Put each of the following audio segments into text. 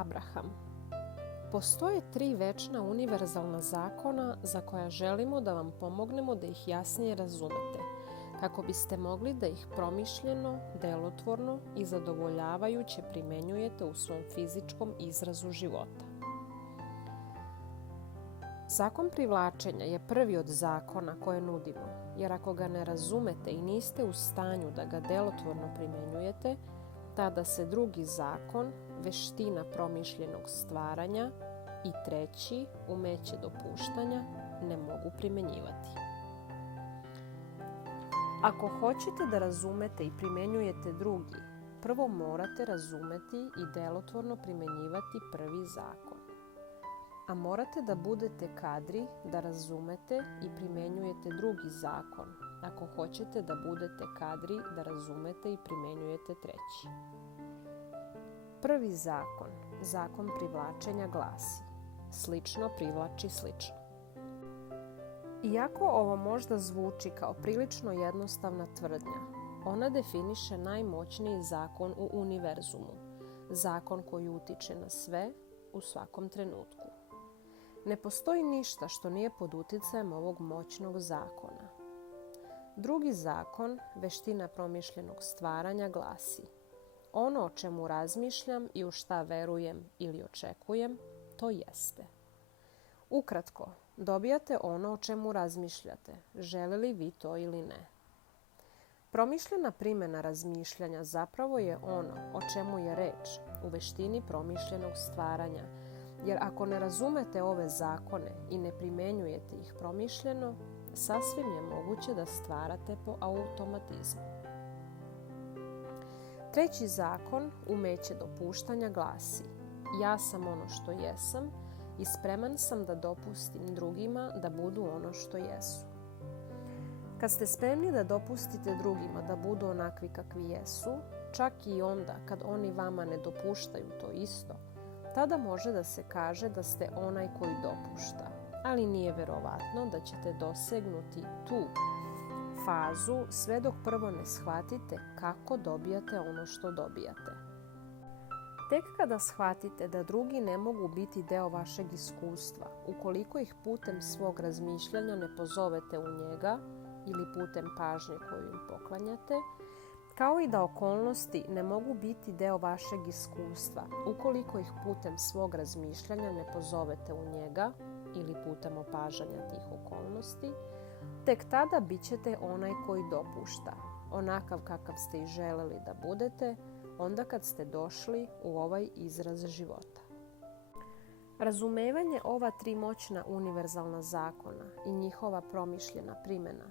Abraham. Postoje 3 večna univerzalna zakona za koja želimo da vam pomognemo da ih jasnije razumete, kako biste mogli da ih promišljeno, delotvorno i zadovoljavajuće primenjujete u svom fizičkom izrazu života. Zakon privlačenja je prvi od zakona koje nudimo, jer ako ga ne razumete i niste u stanju da ga delotvorno primenjujete, tada se drugi zakon, veština promišljenog stvaranja, i treći, umeće dopuštanja, ne mogu primenjivati. Ako hoćete da razumete i primenjujete drugi, prvo morate razumeti i delotvorno primenjivati prvi zakon. A morate da budete kadri da razumete i primenjujete drugi zakon, ako hoćete da budete kadri da razumete i primenjujete treći. Prvi zakon, zakon privlačenja, glasi: slično privlači slično. Iako ovo možda zvuči kao prilično jednostavna tvrdnja, ona definiše najmoćniji zakon u univerzumu, zakon koji utiče na sve u svakom trenutku. Ne postoji ništa što nije pod uticajem ovog moćnog zakona. Drugi zakon, veština promišljenog stvaranja, glasi: ono o čemu razmišljam i u šta verujem ili očekujem, to jeste. Ukratko, dobijate ono o čemu razmišljate, želeli vi to ili ne. Promišljena primjena razmišljanja zapravo je ono o čemu je reč u veštini promišljenog stvaranja, jer ako ne razumete ove zakone i ne primenjujete ih promišljeno, sasvim je moguće da stvarate po automatizmu. Treći zakon, umeće dopuštanja, glasi: ja sam ono što jesam i spreman sam da dopustim drugima da budu ono što jesu. Kad ste spremni da dopustite drugima da budu onakvi kakvi jesu, čak i onda kad oni vama ne dopuštaju to isto, tada može da se kaže da ste onaj koji dopušta, ali nije verovatno da ćete dosegnuti tu fazu sve dok prvo ne shvatite kako dobijate ono što dobijate. Tek kada shvatite da drugi ne mogu biti deo vašeg iskustva, ukoliko ih putem svog razmišljanja ne pozovete u njega ili putem pažnje koju im poklanjate, kao i da okolnosti ne mogu biti deo vašeg iskustva, ukoliko ih putem svog razmišljanja ne pozovete u njega ili putem opažanja tih okolnosti, tek tada bit ćete onaj koji dopušta, onakav kakav ste i želeli da budete, onda kad ste došli u ovaj izraz života. Razumevanje ova 3 moćna univerzalna zakona i njihova promišljena primjena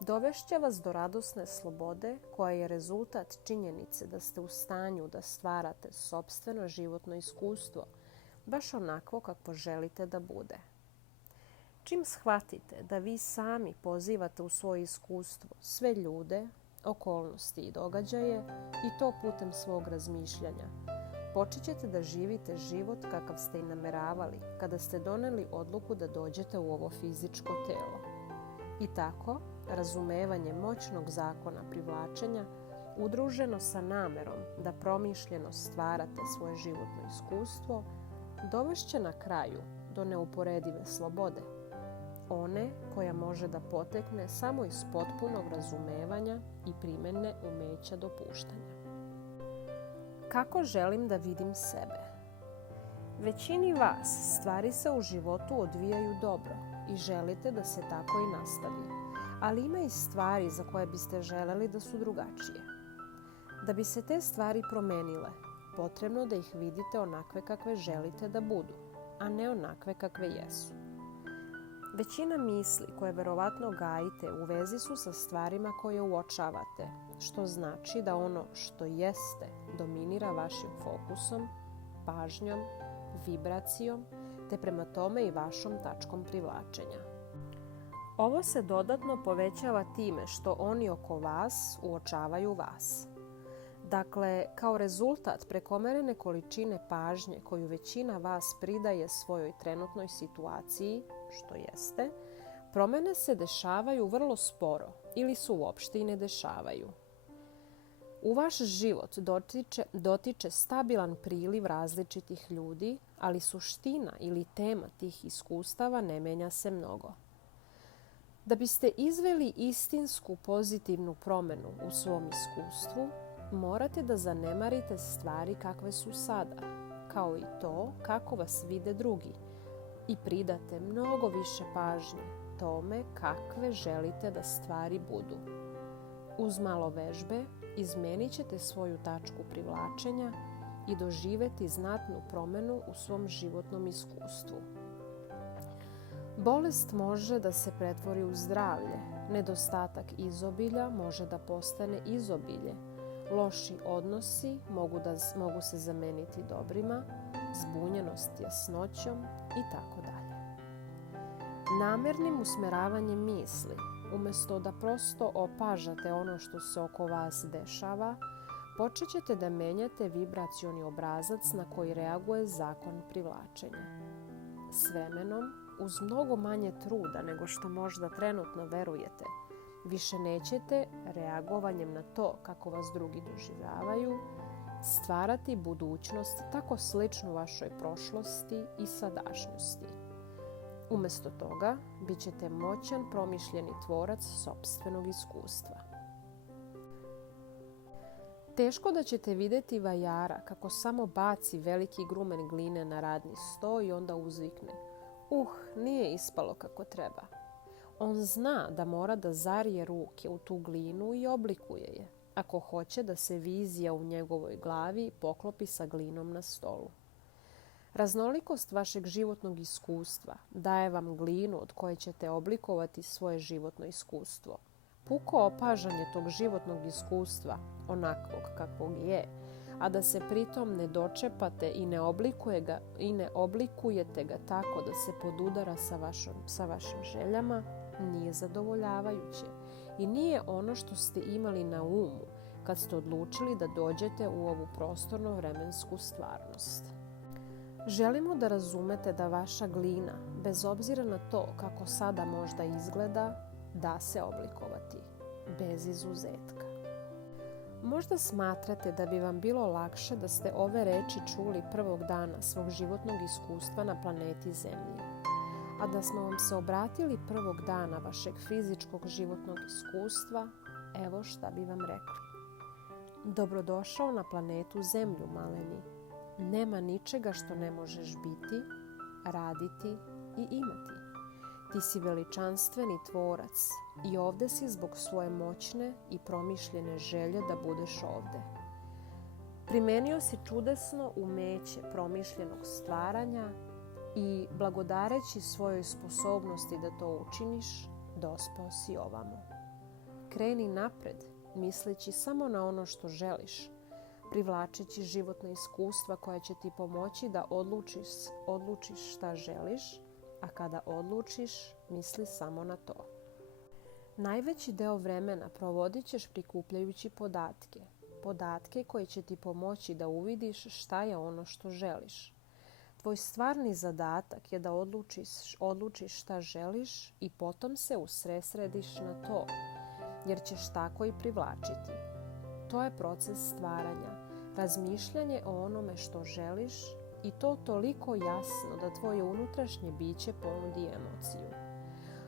dovešće vas do radosne slobode koja je rezultat činjenice da ste u stanju da stvarate sopstveno životno iskustvo, baš onakvo kakvo želite da bude. Čim shvatite da vi sami pozivate u svoje iskustvo sve ljude, okolnosti i događaje, i to putem svog razmišljanja, počet ćete da živite život kakav ste i nameravali kada ste doneli odluku da dođete u ovo fizičko telo. I tako, razumevanje moćnog zakona privlačenja, udruženo sa namerom da promišljeno stvarate svoje životno iskustvo, dovešće na kraju do neuporedive slobode, one koja može da potekne samo iz potpunog razumevanja i primjene umeća dopuštanja. Kako želim da vidim sebe? Većini vas stvari se u životu odvijaju dobro i želite da se tako i nastavi, ali ima i stvari za koje biste želeli da su drugačije. Da bi se te stvari promenile, potrebno da ih vidite onakve kakve želite da budu, a ne onakve kakve jesu. Većina misli koje verovatno gajite u vezi su sa stvarima koje uočavate, što znači da ono što jeste dominira vašim fokusom, pažnjom, vibracijom, te prema tome i vašom tačkom privlačenja. Ovo se dodatno povećava time što oni oko vas uočavaju vas. Dakle, kao rezultat prekomerene količine pažnje koju većina vas pridaje svojoj trenutnoj situaciji, što jeste, promene se dešavaju vrlo sporo ili se uopšte i ne dešavaju. U vaš život dotiče stabilan priliv različitih ljudi, ali suština ili tema tih iskustava ne menja se mnogo. Da biste izveli istinsku pozitivnu promjenu u svom iskustvu, morate da zanemarite stvari kakve su sada, kao i to kako vas vide drugi, i pridate mnogo više pažnje tome kakve želite da stvari budu. Uz malo vežbe izmenit ćete svoju tačku privlačenja i doživjeti znatnu promjenu u svom životnom iskustvu. Bolest može da se pretvori u zdravlje, nedostatak izobilja može da postane izobilje, loši odnosi mogu se zameniti dobrima, zbunjenost jasnoćom i tako dalje. Namernim usmeravanjem misli, umjesto da prosto opažate ono što se oko vas dešava, počet ćete da menjate vibracioni obrazac na koji reaguje zakon privlačenja. S vremenom, uz mnogo manje truda nego što možda trenutno verujete, više nećete, reagovanjem na to kako vas drugi doživljavaju, stvarati budućnost tako sličnu vašoj prošlosti i sadašnjosti. Umjesto toga, bit ćete moćan promišljeni tvorac sopstvenog iskustva. Teško da ćete vidjeti vajara kako samo baci veliki grumen gline na radni sto i onda uzvikne: nije ispalo kako treba. On zna da mora da zarije ruke u tu glinu i oblikuje je, ako hoće da se vizija u njegovoj glavi poklopi sa glinom na stolu. Raznolikost vašeg životnog iskustva daje vam glinu od koje ćete oblikovati svoje životno iskustvo. Puko opažanje tog životnog iskustva, onakvog kakvog je, a da se pritom ne dočepate i ne oblikujete ga tako da se podudara sa vašim željama, nije zadovoljavajuće i nije ono što ste imali na umu kad ste odlučili da dođete u ovu prostorno-vremensku stvarnost. Želimo da razumete da vaša glina, bez obzira na to kako sada možda izgleda, da se oblikovati, bez izuzetka. Možda smatrate da bi vam bilo lakše da ste ove reči čuli prvog dana svog životnog iskustva na planeti Zemlji, a da smo vam se obratili prvog dana vašeg fizičkog životnog iskustva, evo šta bi vam rekli. Dobrodošao na planetu Zemlju, maleni. Nema ničega što ne možeš biti, raditi i imati. Ti si veličanstveni tvorac i ovdje si zbog svoje moćne i promišljene želje da budeš ovdje. Primenio si čudesno umeće promišljenog stvaranja i blagodareći svojoj sposobnosti da to učiniš, dospao si ovamo. Kreni napred, misleći samo na ono što želiš, privlačeći životna iskustva koja će ti pomoći da odlučiš šta želiš, a kada odlučiš, misli samo na to. Najveći deo vremena provodit ćeš prikupljajući podatke koji će ti pomoći da uvidiš šta je ono što želiš. Tvoj stvarni zadatak je da odlučiš šta želiš i potom se usredsrediš na to, jer ćeš tako i privlačiti. To je proces stvaranja, razmišljanje o onome što želiš i to toliko jasno da tvoje unutrašnje biće ponudi emociju.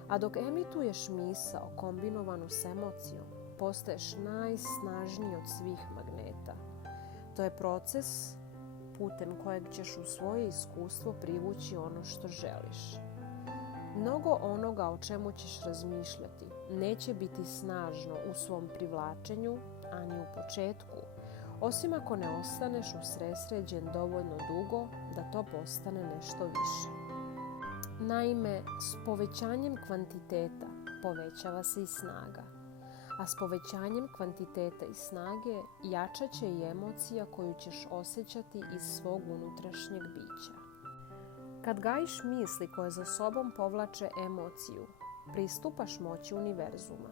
A dok emituješ misao kombinovanu s emocijom, postaješ najsnažniji od svih magneta. To je proces putem kojeg ćeš u svoje iskustvo privući ono što želiš. Mnogo onoga o čemu ćeš razmišljati neće biti snažno u svom privlačenju, ani u početku, osim ako ne ostaneš usredsređen dovoljno dugo da to postane nešto više. Naime, s povećanjem kvantiteta povećava se i snaga, a s povećanjem kvantiteta i snage jačat će i emocija koju ćeš osjećati iz svog unutrašnjeg bića. Kad gajiš misli koje za sobom povlače emociju, pristupaš moći univerzuma.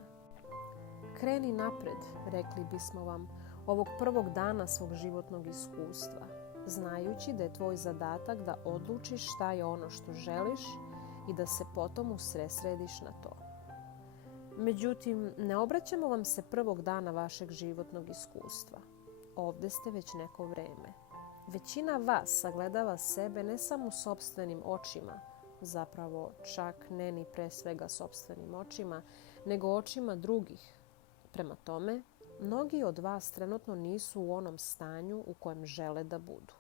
Kreni napred, rekli bismo vam, ovog prvog dana svog životnog iskustva, znajući da je tvoj zadatak da odlučiš šta je ono što želiš i da se potom usredsrediš na to. Međutim, ne obraćamo vam se prvog dana vašeg životnog iskustva. Ovdje ste već neko vrijeme. Većina vas sagledava sebe ne samo sopstvenim očima, zapravo čak ne ni pre svega sopstvenim očima, nego očima drugih. Prema tome, mnogi od vas trenutno nisu u onom stanju u kojem žele da budu.